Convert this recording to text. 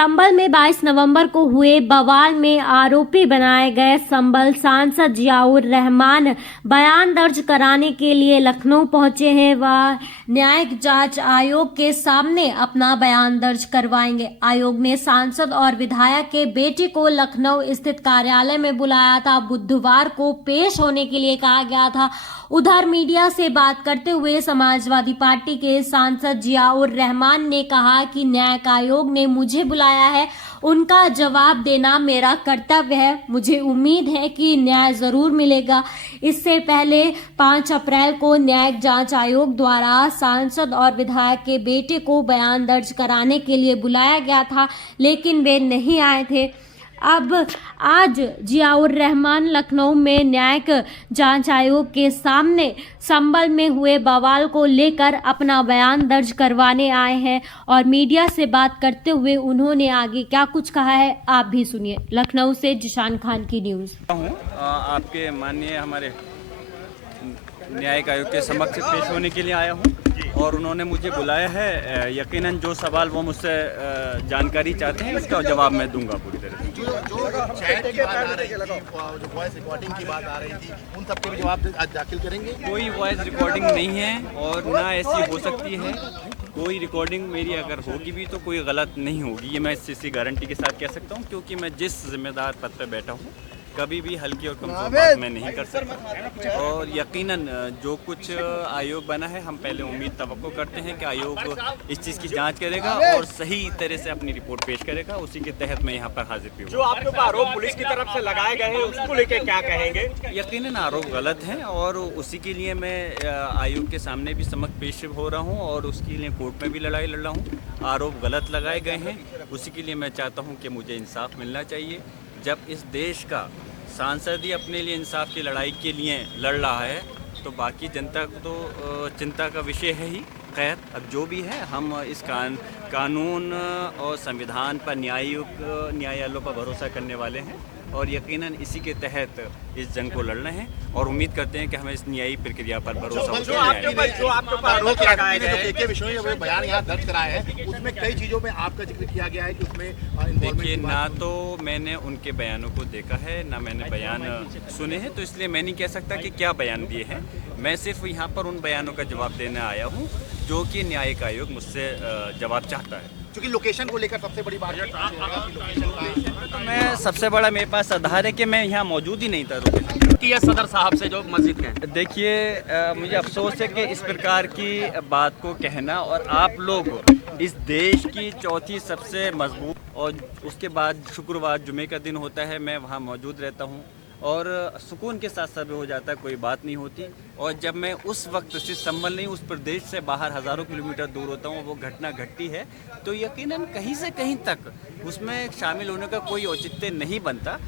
संभल में 22 नवंबर को हुए बवाल में आरोपी बनाए गए संभल सांसद जियाउर रहमान बयान दर्ज कराने के लिए लखनऊ पहुंचे हैं। वह न्यायिक जांच आयोग के सामने अपना बयान दर्ज करवाएंगे। आयोग ने सांसद और विधायक के बेटे को लखनऊ स्थित कार्यालय में बुलाया था। बुधवार को पेश होने के लिए कहा गया था। उधर मीडिया से बात करते हुए समाजवादी पार्टी के सांसद जियाउर रहमान ने कहा कि न्यायिक आयोग ने मुझे बुलाया है, उनका जवाब देना मेरा कर्तव्य है। मुझे उम्मीद है कि न्याय जरूर मिलेगा। इससे पहले 5 अप्रैल को न्यायिक जांच आयोग द्वारा सांसद और विधायक के बेटे को बयान दर्ज कराने के लिए बुलाया गया था, लेकिन वे नहीं आए थे। अब आज जियाउर रहमान लखनऊ में न्यायिक जांच आयोग के सामने संभल में हुए बवाल को लेकर अपना बयान दर्ज करवाने आए हैं और मीडिया से बात करते हुए उन्होंने आगे क्या कुछ कहा है, आप भी सुनिए। लखनऊ से जिशान खान की न्यूज़। आपके माननीय हमारे न्यायिक आयोग के समक्ष पेश होने के लिए आया हूँ और उन्होंने मुझे बुलाया है। यकीनन जो सवाल वो मुझसे जानकारी चाहते हैं उसका जवाब मैं दूंगा पूरी तरह से। जो चैट की बात आ रही थी, जो वॉइस रिकॉर्डिंग की बात आ रही थी, उन सब के भी जवाब आज दाखिल करेंगे। कोई वॉइस रिकॉर्डिंग नहीं है और ना ऐसी हो सकती है। कोई रिकॉर्डिंग मेरी अगर होगी भी तो कोई गलत नहीं होगी, ये मैं इसी गारंटी के साथ कह सकता हूँ, क्योंकि मैं जिस जिम्मेदार पद पर बैठा हूँ कभी भी हल्की और कमजोर बात मैं नहीं कर सकता। और यकीनन जो कुछ आयोग बना है, हम पहले उम्मीद तवक्को करते हैं कि आयोग इस चीज़ की जांच करेगा और सही तरह से अपनी रिपोर्ट पेश करेगा। उसी के तहत मैं यहाँ पर हाजिर भी हूँ। जो आपके ऊपर आरोप पुलिस की तरफ से लगाए गए हैं उसको लेकर क्या कहेंगे? यकीनन आरोप गलत हैं और उसी के लिए मैं आयोग के सामने भी समक्ष पेश हो रहा हूँ और उसके लिए कोर्ट में भी लड़ाई लड़ रहा हूँ। आरोप गलत लगाए गए हैं, उसी के लिए मैं चाहता हूँ कि मुझे इंसाफ मिलना चाहिए। जब इस देश का सांसद ही अपने लिए इंसाफ की लड़ाई के लिए लड़ रहा है तो बाकी जनता को तो चिंता का विषय है ही। खैर, अब जो भी है, हम इस कानून और संविधान पर न्यायालयों पर भरोसा करने वाले हैं और यकीनन इसी के तहत इस जंग को लड़ना है और उम्मीद करते हैं कि हमें इस न्यायिक प्रक्रिया पर भरोसा हो। जो आपके आरोप लगाए गए के विषय में बयान यहाँ दर्ज कराया है, उसमें कई चीज़ों में आपका जिक्र किया गया है कि उसमें देखिए, ना तो मैंने उनके बयानों को देखा है, ना मैंने बयान सुने हैं, तो इसलिए मैं नहीं कह सकता कि क्या बयान दिए हैं। मैं सिर्फ यहाँ पर उन बयानों का जवाब देने आया हूँ जो कि न्यायिक आयोग मुझसे जवाब चाहता है। क्योंकि लोकेशन को लेकर सबसे बड़ी बात तो मैं सबसे बड़ा मेरे पास आधार है कि मैं यहाँ मौजूद ही नहीं था कि सदर साहब से जो मस्जिद के। देखिए, मुझे अफसोस है कि इस प्रकार की बात को कहना, और आप लोग इस देश की चौथी सबसे मजबूत, और उसके बाद शुक्रवार जुमे का दिन होता है, मैं वहाँ मौजूद रहता हूँ और सुकून के साथ सब हो जाता है, कोई बात नहीं होती। और जब मैं उस वक्त से संभल नहीं, उस प्रदेश से बाहर हज़ारों किलोमीटर दूर होता हूँ, वो घटना घटती है तो यकीनन कहीं से कहीं तक उसमें शामिल होने का कोई औचित्य नहीं बनता।